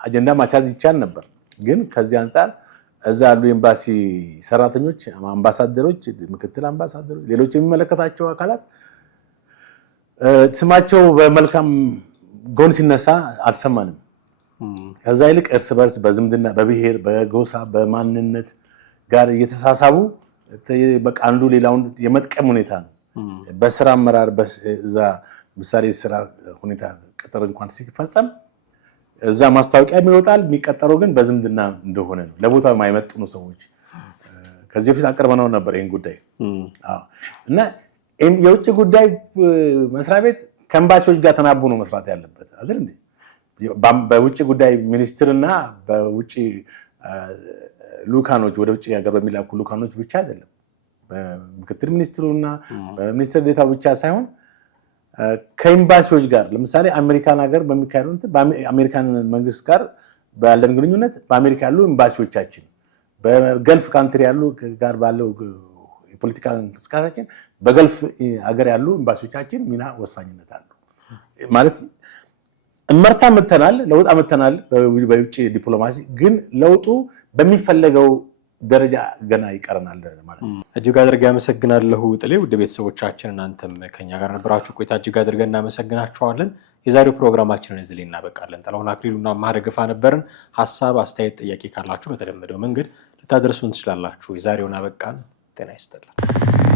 አጀንዳ ማቻዝ ይቻል ነበር። ግን ከዚህ አንጻር እዛ ያሉ ኤምባሲ ሰራተኞች፣ አምባሳደሮች፣ ምክትል አምባሳደሮች፣ ሌሎች የሚመለከታቸው አካላት ስማቸው በመልካም ጎን ሲነሳ አልሰማንም። ከዛ ይልቅ እርስ በርስ በዝምድና በብሔር በጎሳ በማንነት ጋር እየተሳሳቡ በቃ አንዱ ሌላውን የመጥቀም ሁኔታ ነው። በስራ አመራር በዛ ምሳሌ ስራ ሁኔታ ቅጥር እንኳን ሲፈጸም እዛ ማስታወቂያ ይወጣል። የሚቀጠረው ግን በዝምድና እንደሆነ ነው። ለቦታው የማይመጥኑ ሰዎች ከዚህ በፊት አቅርበነው ነበር ይህን ጉዳይ እና የውጭ ጉዳይ መስሪያ ቤት ከኤምባሲዎች ጋር ተናቦ ነው መስራት ያለበት አይደል እንዴ? በውጭ ጉዳይ ሚኒስትርና በውጭ ሉካኖች ወደ ውጭ ሀገር በሚላኩ ሉካኖች ብቻ አይደለም። በምክትል ሚኒስትሩና በሚኒስትር ዴታው ብቻ ሳይሆን ከኤምባሲዎች ጋር ለምሳሌ አሜሪካን ሀገር በሚካሄደው በአሜሪካን መንግስት ጋር ባለን ግንኙነት በአሜሪካ ያሉ ኤምባሲዎቻችን በገልፍ ካንትሪ ያሉ ጋር ባለው የፖለቲካ እንቅስቃሴያችን በገልፍ ሀገር ያሉ ኤምባሲዎቻችን ሚና ወሳኝነት አለው ማለት እመርታ መተናል፣ ለውጥ አመተናል በውጭ ዲፕሎማሲ። ግን ለውጡ በሚፈለገው ደረጃ ገና ይቀረናል ማለት ነው። እጅግ አድርጌ አመሰግናለሁ ጥሌ። ውድ ቤተሰቦቻችን እናንተም ከኛ ጋር ነበራችሁ ቆይታ እጅግ አድርገን እናመሰግናችኋለን። የዛሬው ፕሮግራማችንን እዚህ ላይ እናበቃለን። ጥላሁን አክሊሉና ማህደ ገፋ ነበርን። ሀሳብ፣ አስተያየት፣ ጥያቄ ካላችሁ በተለመደው መንገድ ልታደርሱን ትችላላችሁ። የዛሬውን አበቃን። ጤና ይስጥልን።